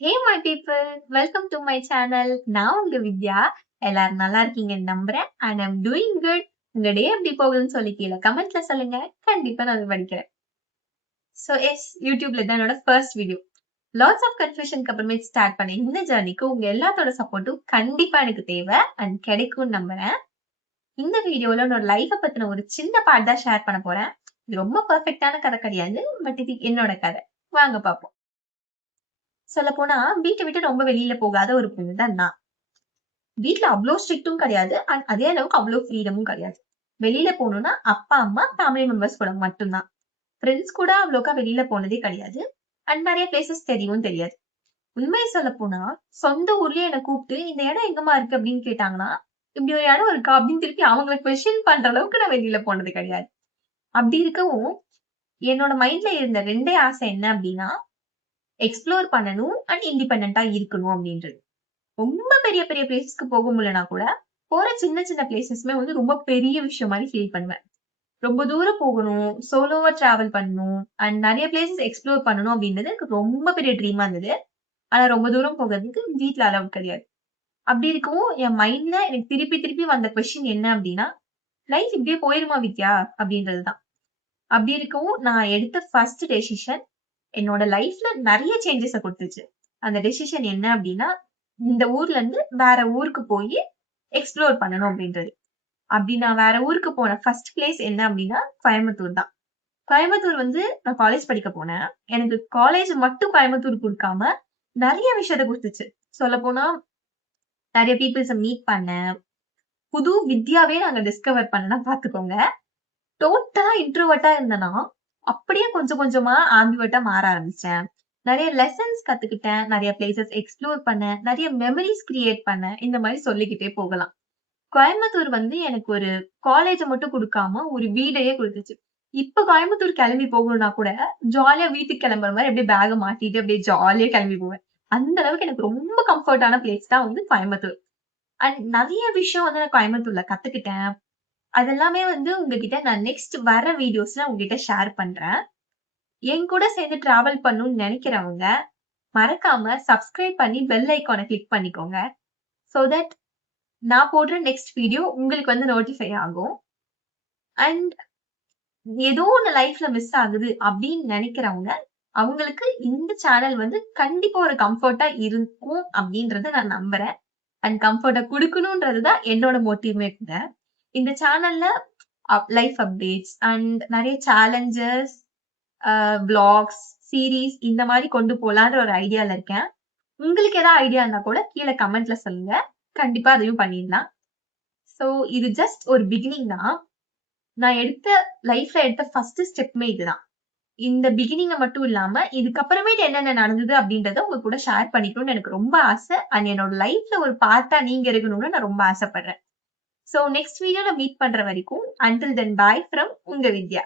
Hey my people, welcome to my channel. நான் உங்க வித்யா. எல்லாரும் நல்லா இருக்கீங்கன்னு நம்புறேன். And I'm doing good. உங்க டே எப்படி போகுதுன்னு சொல்லி கீழே கமெண்ட்ல சொல்லுங்க. கண்டிப்பா நான் அதை படிக்கிறேன். So yes, YouTubeல தான் என்னோட first video. Lots of confusionக்கு அப்புறமே ஸ்டார்ட் பண்ண இந்த ஜர்னிக்கு உங்க எல்லாத்தோட சப்போர்ட்டும் கண்டிப்பா எனக்கு தேவை and கிடைக்கும்னு நம்புறேன். இந்த வீடியோல என்னோட லைஃப பத்தின ஒரு சின்ன பார்ட் தான் ஷேர் பண்ண போறேன். இது ரொம்ப பெர்ஃபெக்ட்டான கதை கிடையாது. பட் இது என்னோட கதை. வாங்க பாப்போம். சொல்லப்போனா வீட்டை விட்டு ரொம்ப வெளியில போகாத ஒரு பொண்ணு தான் நான். வீட்ல அவ்ளோ ஸ்ட்ரிக்ட்டும் கிடையாது. அண்ட் அதே அளவுக்கு அவ்ளோ ஃப்ரீடமும் கிடையாது. வெளியில போகணும்னா அப்பா, அம்மா, ஃபேமிலி மெம்பர்ஸ் கூட மட்டும்தான். ஃப்ரெண்ட்ஸ் கூட அவ்வளோக்கா வெளியில போனதே கிடையாது. அண்ட் நிறைய பிளேசஸ் தெரியவும் தெரியாது. உண்மையை சொல்லப்போனா சொந்த ஊர்லயே என்ன கூப்பிட்டு இந்த இடம் எங்கம்மா இருக்கு அப்படின்னு கேட்டாங்கன்னா, இப்படி ஒரு இடம் இருக்கா அப்படின்னு திருப்பி அவங்களை கொஸ்டின் பண்ற அளவுக்கு நான் வெளியில போனது கிடையாது. அப்படி இருக்கவும் என்னோட மைண்ட்ல இருந்த 2 ஆசை என்ன அப்படின்னா, எக்ஸ்ப்ளோர் பண்ணணும் அண்ட் இண்டிபெண்டன்ட்டா இருக்கணும் அப்படின்றது. ரொம்ப பெரிய பெரிய பிளேஸ்க்கு போக முடியலனா கூட, போற சின்ன சின்ன பிளேஸஸ்மே வந்து ரொம்ப பெரிய விஷயம் மாரி ஃபீல் பண்ணுவேன். ரொம்ப தூரம் போகணும், சோலோவா டிராவல் பண்ணணும் அண்ட் நெறைய பிளேஸஸ் எக்ஸ்ப்ளோர் பண்ணணும் அப்படின்றது எனக்கு ரொம்ப பெரிய ட்ரீமா இருந்தது. ஆனா ரொம்ப தூரம் போகறதுக்கு வீட்ல அலவுட் கிடையாது. அப்படி இருக்கவும் என் மைண்ட்ல எனக்கு திருப்பி திருப்பி வந்த கொஸ்டின் என்ன அப்படின்னா, லைஃப் இப்படியே போயிருமா வித்யா? அப்படின்றது தான். அப்படி இருக்கவும் நான் எடுத்த ஃபர்ஸ்ட் டெசிஷன் என்னோட லைஃப்ல நெறைய சேஞ்சஸ குடுத்துச்சு. அந்த டெசிஷன் என்ன அப்டின்னா, இந்த ஊர்ல இருந்து வேற ஊருக்கு போயி எக்ஸ்ப்ளோர் பண்ணணும் அப்டின்றது. அப்டி நான் வேற ஊருக்கு போன ஃபர்ஸ்ட் பிளேஸ் என்ன அப்டின்னா, கோயம்புத்தூர் தான். கோயம்புத்தூர் வந்து நான் காலேஜ் படிக்க போனேன். எனக்கு காலேஜ் மட்டும் கோயம்புத்தூர் குடுக்காம, நெறைய விஷயத்த குடுத்துச்சு. சொல்லப்போனா நெறைய பீப்பிள்ஸ மீட் பண்ணேன். புது வித்யாவே நாங்க டிஸ்கவர் பண்ணேன்னா பாத்துக்கோங்க. டோட்டலா இன்ட்ரோவர்ட்டா இருந்தேனா, அப்படியே கொஞ்சம் கொஞ்சமா ஆம்பிவர்ட்டா மாற ஆரம்பிச்சேன். நெறைய லெசன்ஸ் கத்துக்கிட்டேன். நெறைய பிளேஸஸ் எக்ஸ்ப்ளோர் பண்ணேன். நெறைய மெமரீஸ் கிரியேட் பண்ணேன். இந்த மாரி சொல்லிக்கிட்டே போகலாம். கோயம்புத்தூர் வந்து எனக்கு ஒரு காலேஜ மட்டும் குடுக்காம, ஒரு வீடையே குடுத்துச்சு. இப்ப கோயம்புத்தூர் கிளம்பி போகணும்னா கூட, ஜாலியா வீட்டுக்கு கிளம்புற மாரி அப்படியே பேக்க மாட்டிட்டு அப்படியே ஜாலியா கிளம்பி போவேன். அந்த அளவுக்கு எனக்கு ரொம்ப கம்ஃபர்ட்டான பிளேஸ் தான் வந்து கோயம்புத்தூர். அண்ட் நெறைய விஷயம் வந்து நான் கோயம்புத்தூர்ல கத்துக்கிட்டேன். அதெல்லாமே வந்து உங்ககிட்ட நான் நெக்ஸ்ட் வர வீடியோஸ்ல உங்ககிட்ட ஷேர் பண்றேன். என் கூட சேர்ந்து டிராவல் பண்ணணும்னு நினைக்கிறவங்க, மறக்காம சப்ஸ்கிரைப் பண்ணி பெல் ஐகான கிளிக் பண்ணிக்கோங்க. சோ தட் நான் போடுற நெக்ஸ்ட் வீடியோ உங்களுக்கு வந்து நோட்டிஃபை ஆகும். அண்ட் ஏதோ ஒண்ணு லைஃப்ல மிஸ் ஆகுது அப்படின்னு நினைக்கிறவங்க, அவங்களுக்கு இந்த சேனல் வந்து கண்டிப்பா ஒரு கம்ஃபர்ட்டா இருக்கும் அப்படின்றத நான் நம்புறேன். அண்ட் கம்ஃபர்ட்ட குடுக்கணும்ன்றது தான் என்னோட மோட்டிவ்மே கூட. இந்த சேனல்ல லைஃப் அப்டேட்ஸ் அண்ட் நெறைய சேலஞ்சஸ், விளாக்ஸ், சீரிஸ் இந்த மாரி கொண்டு போலான்ற ஒரு ஐடியால இருக்கேன். உங்களுக்கு ஏதாவது ஐடியா இருந்தா கூட கீழ கமெண்ட்ல சொல்லுங்க. கண்டிப்பா அதையும் பண்ணிடலாம். சோ இது ஜஸ்ட் ஒரு பிகினிங் தான். நான் லைஃப்ல எடுத்த ஃபர்ஸ்ட் ஸ்டெப்புமே இதுதான். இந்த பிகினிங்க மட்டும் இல்லாம, இதுக்கப்புறமேட்டு என்னென்ன நடந்தது அப்படின்றத உங்க கூட ஷேர் பண்ணிக்கணும்னு எனக்கு ரொம்ப ஆசை. அண்ட் என்னோட லைஃப்ல ஒரு பார்ட்டா நீங்க இருக்கணும்னு நான் ரொம்ப ஆசைப்படுறேன். சோ நெக்ஸ்ட் வீடியோல மீட் பண்ற வரைக்கும், அன்டில் தென் பாய் ஃப்ரம் உங்க வித்யா.